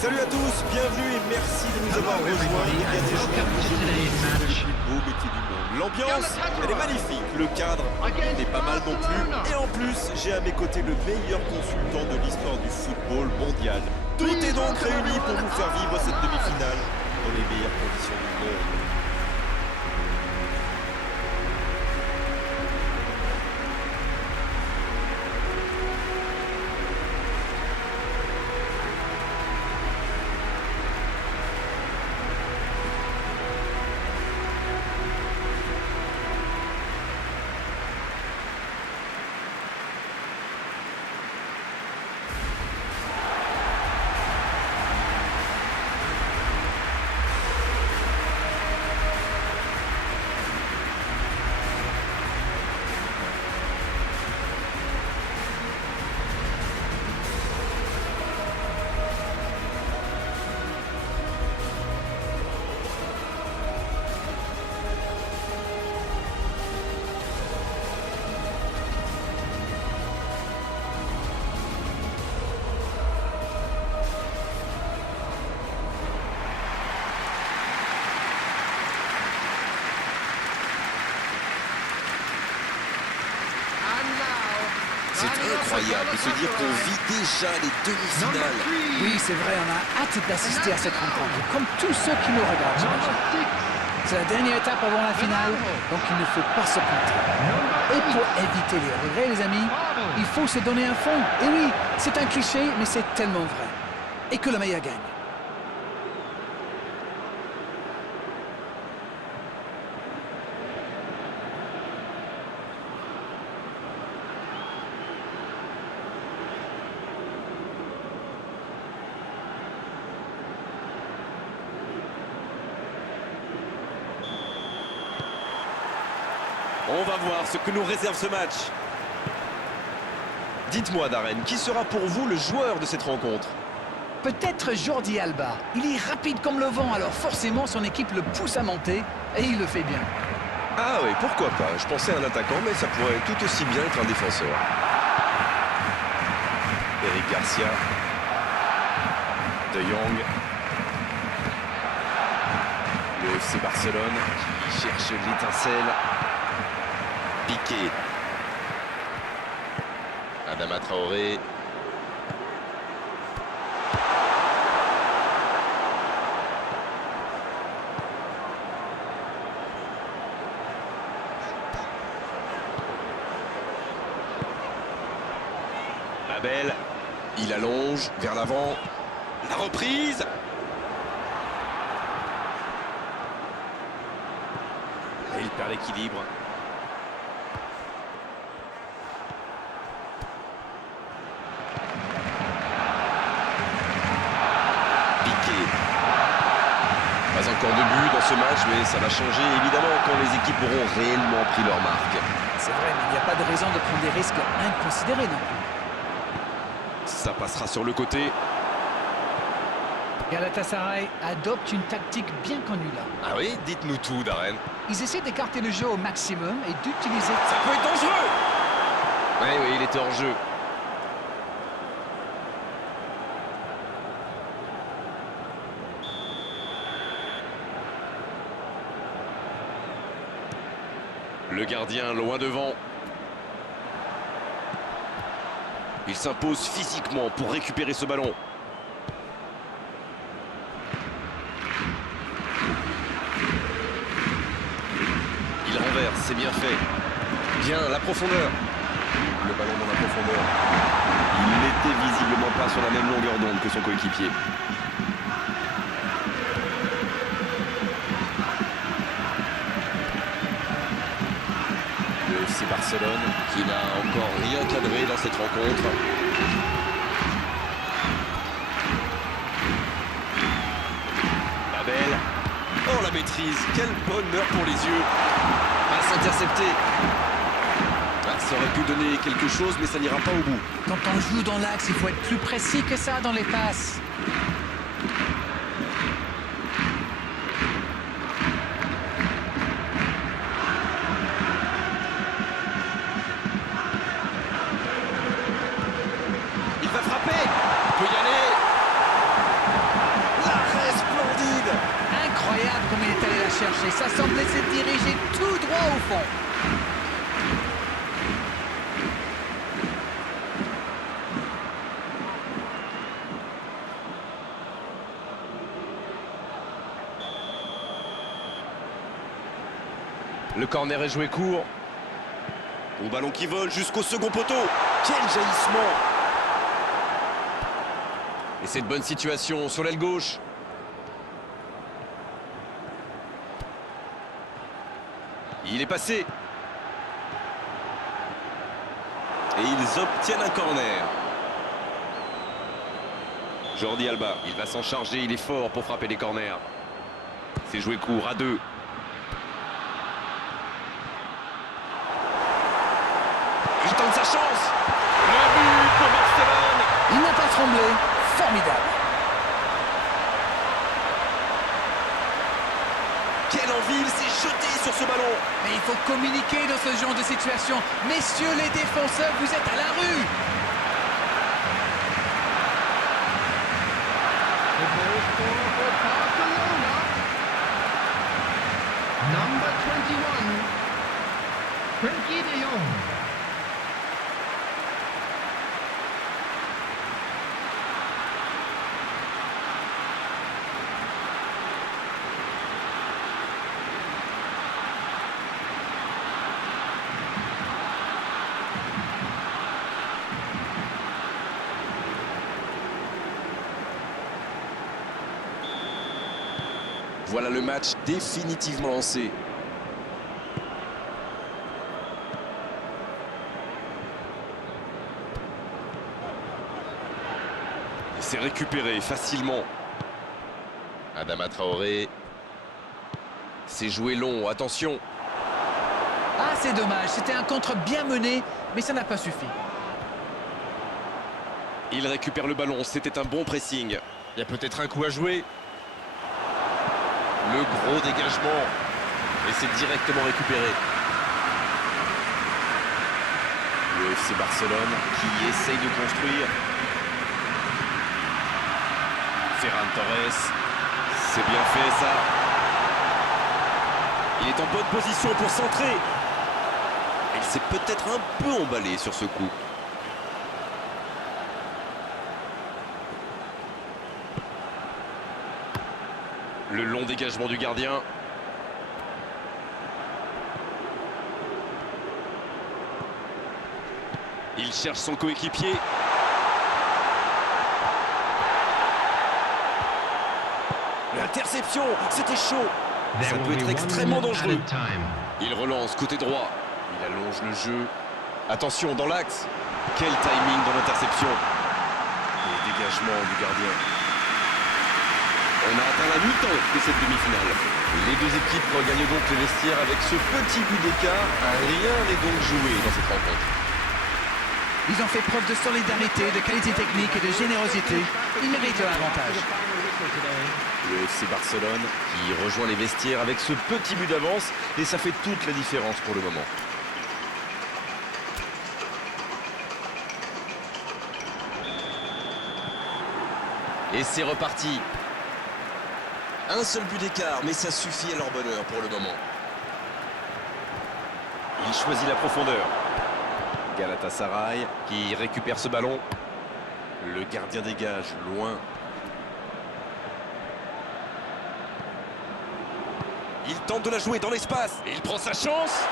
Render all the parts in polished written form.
Salut à tous, bienvenue et merci de nous avoir rejoints. Il y a des joueurs le plus beau métier du monde. L'ambiance, elle est magnifique. Le cadre n'est pas mal non plus. Et en plus, j'ai à mes côtés le meilleur consultant de l'histoire du football mondial. Tout est donc réuni pour vous faire vivre cette demi-finale dans les meilleures conditions du monde. C'est incroyable de se dire qu'on vit déjà les demi-finales. Oui, c'est vrai, on a hâte d'assister à cette rencontre, comme tous ceux qui nous regardent, j'imagine. C'est la dernière étape avant la finale, donc il ne faut pas se planter. Et pour éviter les regrets, les amis, il faut se donner un fond. Et oui, c'est un cliché, mais c'est tellement vrai. Et que le meilleur gagne. On va voir ce que nous réserve ce match. Dites-moi, Darren, qui sera pour vous le joueur de cette rencontre? Peut-être Jordi Alba. Il est rapide comme le vent, alors forcément son équipe le pousse à monter, et il le fait bien. Ah oui, pourquoi pas. Je pensais à un attaquant, mais ça pourrait tout aussi bien être un défenseur. Eric Garcia. De Jong. Le FC Barcelone qui cherche l'étincelle. Piqué. Adama Traoré. Babel. Il allonge vers l'avant. La reprise. Et il perd l'équilibre. Pas encore de but dans ce match, mais ça va changer évidemment quand les équipes auront réellement pris leur marque. C'est vrai, mais il n'y a pas de raison de prendre des risques inconsidérés non plus. Ça passera sur le côté. Galatasaray adopte une tactique bien connue là. Ah oui, dites-nous tout, Darren. Ils essaient d'écarter le jeu au maximum et d'utiliser... Ça peut être dangereux. Oui, il était hors jeu. Le gardien loin devant. Il s'impose physiquement pour récupérer ce ballon. Il renverse, c'est bien fait. Bien, la profondeur. Le ballon dans la profondeur. Il n'était visiblement pas sur la même longueur d'onde que son coéquipier. C'est Barcelone qui n'a encore rien cadré dans cette rencontre. Babel. Oh la maîtrise, quel bonheur pour les yeux. Passe interceptée. Ça aurait pu donner quelque chose, mais ça n'ira pas au bout. Quand on joue dans l'axe, il faut être plus précis que ça dans les passes. Il va frapper. Il peut y aller. droit au fond. Le corner est joué court. Au ballon qui vole jusqu'au second poteau. Quel jaillissement! Et c'est une bonne situation sur l'aile gauche. Il est passé. Et ils obtiennent un corner. Jordi Alba. Il va s'en charger, il est fort pour frapper les corners. C'est joué court à 2. Il tente sa chance. Le but pour Barcelone. Il n'a pas tremblé. Formidable. Quelle envie, il s'est jeté sur ce ballon. Mais il faut communiquer dans ce genre de situation. Messieurs les défenseurs, vous êtes à la rue. Number 21, Frenkie de Jong. Voilà le match définitivement lancé. C'est récupéré facilement. Adama Traoré. C'est joué long, attention. Ah, c'est dommage. C'était un contre bien mené, mais ça n'a pas suffi. Il récupère le ballon, c'était un bon pressing. Il y a peut-être un coup à jouer. Le gros dégagement. Et c'est directement récupéré. Le FC Barcelone Qui essaye de construire. Ferran Torres. C'est bien fait ça. Il est en bonne position pour centrer. Il s'est peut-être un peu emballé sur ce coup. Le long dégagement du gardien. Il cherche son coéquipier. L'interception, c'était chaud. Ça peut être extrêmement dangereux. Il relance côté droit. Il allonge le jeu. Attention dans l'axe. Quel timing dans l'interception. Les dégagements du gardien. On a atteint la mi-temps de cette demi-finale. Les deux équipes regagnent donc les vestiaires avec ce petit but d'écart. Rien n'est donc joué dans cette rencontre. Ils ont fait preuve de solidarité, de qualité technique et de générosité. Ils méritent l'avantage. Le FC Barcelone Qui rejoint les vestiaires avec ce petit but d'avance. Et ça fait toute la différence pour le moment. Et c'est reparti. un seul but d'écart, mais ça suffit à leur bonheur pour le moment. Il choisit la profondeur. Galatasaray qui récupère ce ballon. Le gardien dégage loin. Il tente de la jouer dans l'espace. Il prend sa chance.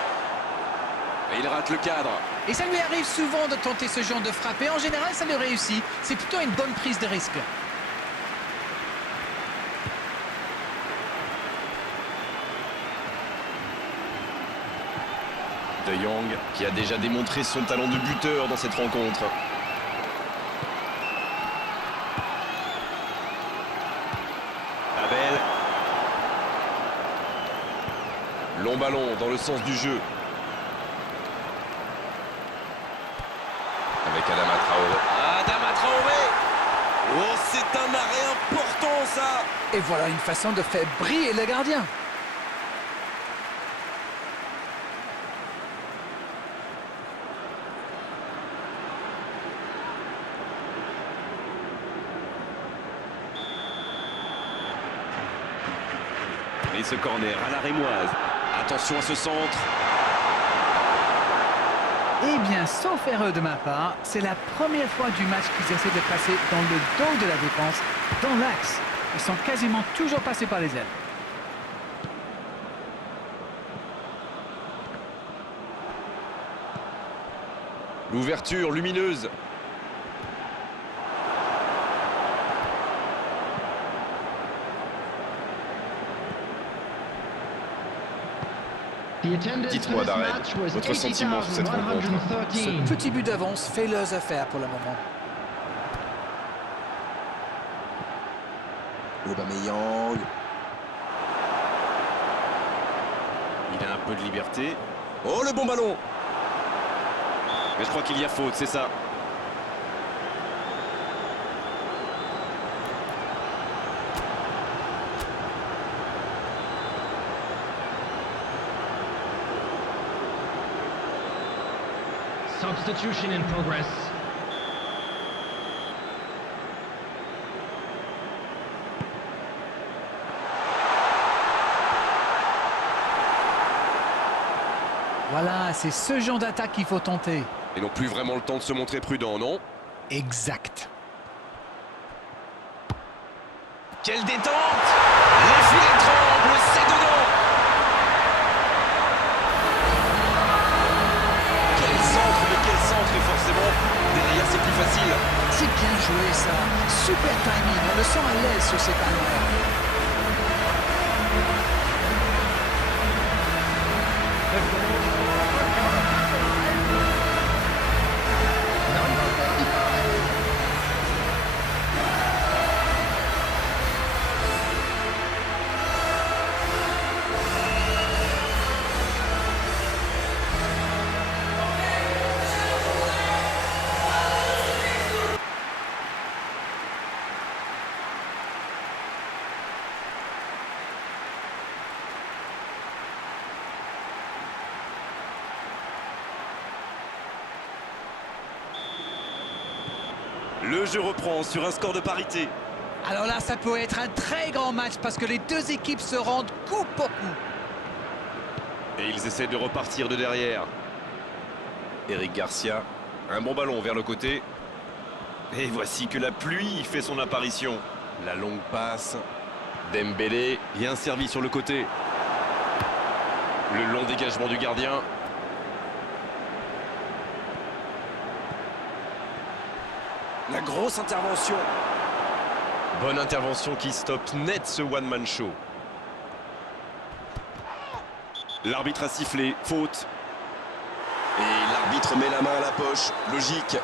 Et il rate le cadre. Et ça lui arrive souvent de tenter ce genre de frappe. Et en général, ça lui réussit. C'est plutôt une bonne prise de risque. De Jong qui a déjà démontré son talent de buteur dans cette rencontre. Abel. Long ballon dans le sens du jeu. Avec Adama Traoré. Adama Traoré. Oh, c'est un arrêt important, ça. Et voilà une façon de faire briller le gardien. Et ce corner à la rémoise. Attention à ce centre. Eh bien, sauf erreur de ma part, c'est la première fois du match qu'ils essaient de passer dans le dos de la défense, dans l'axe. Ils sont quasiment toujours passés par les ailes. L'ouverture lumineuse. Dites-moi d'arrêt, votre sentiment sur cette rencontre. Ce petit but d'avance fait leurs affaires pour le moment. Aubameyang. Il a un peu de liberté. Oh, le bon ballon! Mais je crois qu'il y a faute, c'est ça. Substitution in progress. Voilà, c'est ce genre d'attaque qu'il faut tenter. Ils n'ont plus vraiment le temps de se montrer prudents, non? Exact. Quelle détente! Les filets tremblent, c'est dedans! Quel centre, mais quel centre! Et forcément, derrière, c'est plus facile. C'est bien joué ça. Super timing, on le sent à l'aise sur ces panneaux. Le jeu reprend sur un score de parité. Alors là, ça peut être un très grand match parce que les deux équipes se rendent coup pour coup. Et ils essaient de repartir de derrière. Eric Garcia, un bon ballon vers le côté. Et voici que la pluie fait son apparition. La longue passe. Dembélé, bien servi sur le côté. Le long dégagement du gardien. La grosse intervention. Bonne intervention qui stoppe net ce one-man show. L'arbitre a sifflé, faute. Et l'arbitre met la main à la poche, logique.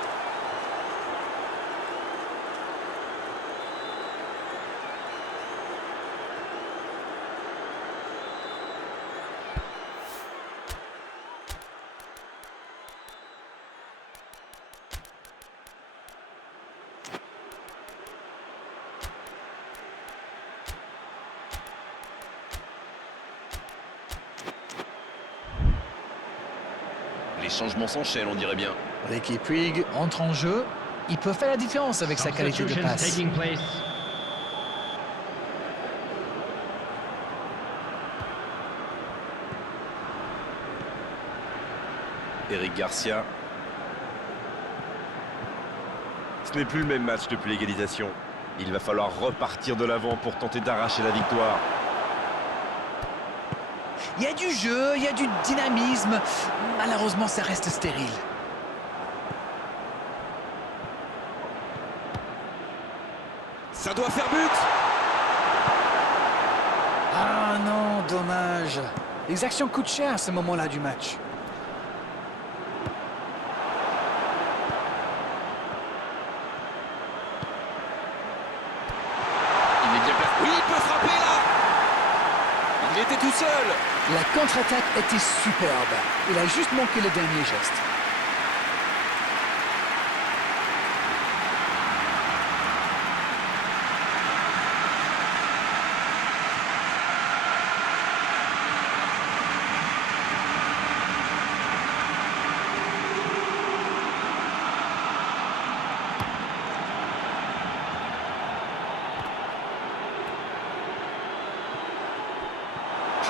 Les changements s'enchaînent, on dirait bien. L'équipe Puig entre en jeu. Il peut faire la différence avec sa qualité de Substitutions passe. taking place. Eric Garcia. Ce n'est plus le même match depuis l'égalisation. Il va falloir repartir de l'avant pour tenter d'arracher la victoire. Il y a du jeu, il y a du dynamisme. Malheureusement, ça reste stérile. Ça doit faire but. Ah non, dommage. Les actions coûtent cher à ce moment-là du match. Il est bien placé. Oui, il peut frapper là. Il était tout seul. La contre-attaque était superbe. Il a juste manqué le dernier geste.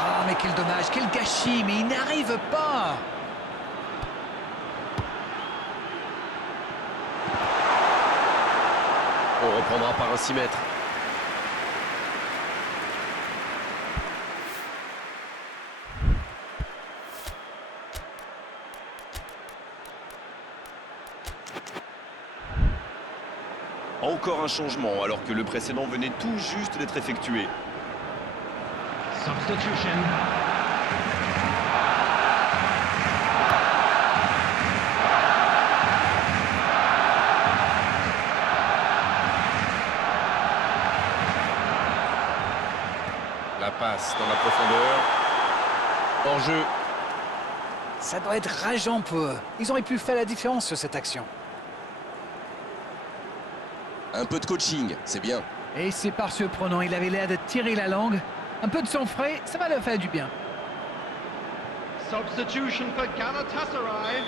Ah, mais quel dommage, quel gâchis, mais il n'arrive pas. On reprendra par un 6 mètres. Encore un changement alors que le précédent venait tout juste d'être effectué. Substitution. La passe dans la profondeur. Hors jeu. Ça doit être rageant pour eux. Ils auraient pu faire la différence sur cette action. Un peu de coaching, c'est bien. Et c'est par surprenant, il avait l'air de tirer la langue. Un peu de sang frais, ça va leur faire du bien. Substitution for Galatasaray.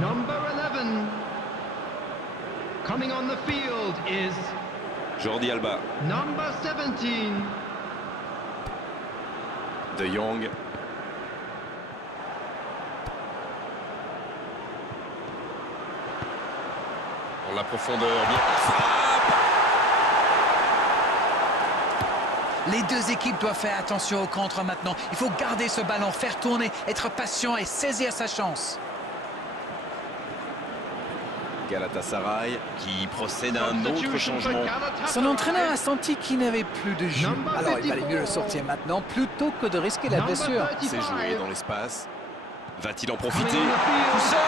Number 11. Coming on the field is Jordi Alba. number 17. De Jong. Dans la profondeur. Bien. Les deux équipes doivent faire attention au contre maintenant. Il faut garder ce ballon, faire tourner, être patient et saisir sa chance. Galatasaray qui procède à un autre changement. Son entraîneur a senti qu'il n'avait plus de jus. Alors il valait mieux le sortir maintenant plutôt que de risquer la blessure. C'est joué dans l'espace. Va-t-il en profiter? Tout seul.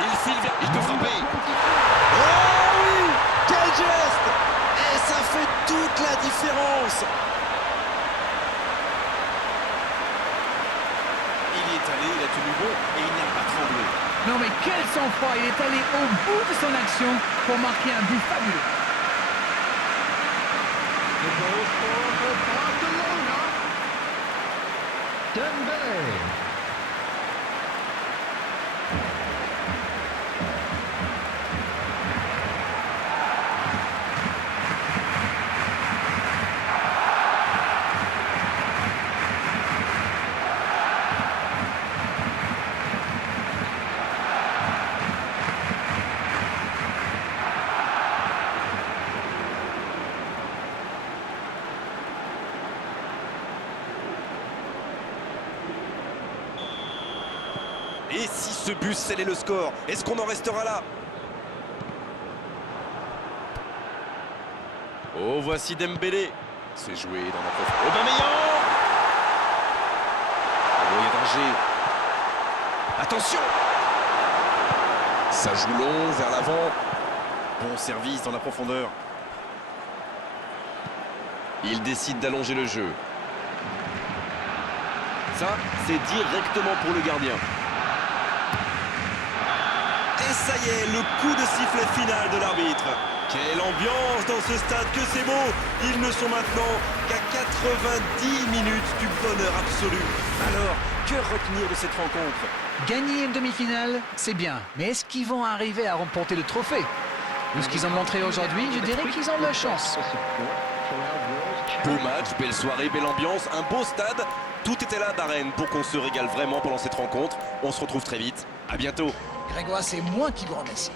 Il file vers... Il peut frapper. Oh oui! Quel geste! Et ça fait toute la différence! Il y est allé, il a tenu bon et il n'a pas tremblé. Non mais quel sang-froid, il est allé au bout de son action pour marquer un but fabuleux. The goal scorer for Barcelona. Dembele. Et si ce but scellait le score, est-ce qu'on en restera là? Oh, voici Dembélé. C'est joué dans la profondeur. Aubameyang. Oh, il y a danger. Attention. Ça joue long, vers l'avant. Bon service dans la profondeur. Il décide d'allonger le jeu. Ça, c'est directement pour le gardien. Et ça y est, le coup de sifflet final de l'arbitre. Quelle ambiance dans ce stade, que c'est beau. Ils ne sont maintenant qu'à 90 minutes du bonheur absolu. Alors, que retenir de cette rencontre? Gagner une demi-finale, c'est bien. Mais est-ce qu'ils vont arriver à remporter le trophée? Vu ce qu'ils ont montré aujourd'hui, je dirais qu'ils ont de la chance. Beau match, belle soirée, belle ambiance, un beau stade. Tout était là d'Arène pour qu'on se régale vraiment pendant cette rencontre. On se retrouve très vite. À bientôt. Grégoire, c'est moi qui vous remercie.